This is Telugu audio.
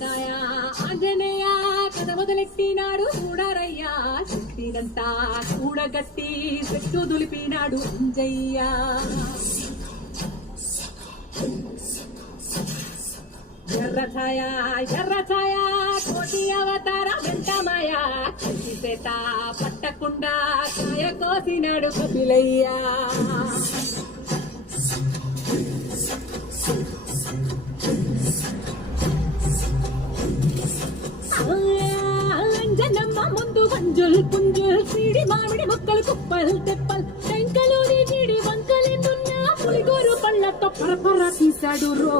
కాయ ఆంజనేయ కథ మొదలెట్టినాడు చూడరయ్యా చెట్టినంతా కూడగట్టి చెట్టు దులిపినాడు అంజయ్య ఎర్రఛాయ ఎర్రఛాయ కోటి అవతార వెంటమాయ చేత పట్టకుండా కాయ కోసినాడు కపిలయ్యా అంజనమ్మ ముందు మంజుల్ పుంజుల్ సిడి మామిడి మొక్కలు కుప్పలు తెప్పల్ టెంకలోని జీడి వంకలెన్నున్నా పులిగోరు పళ్ళతో పరపర తీశాడు రో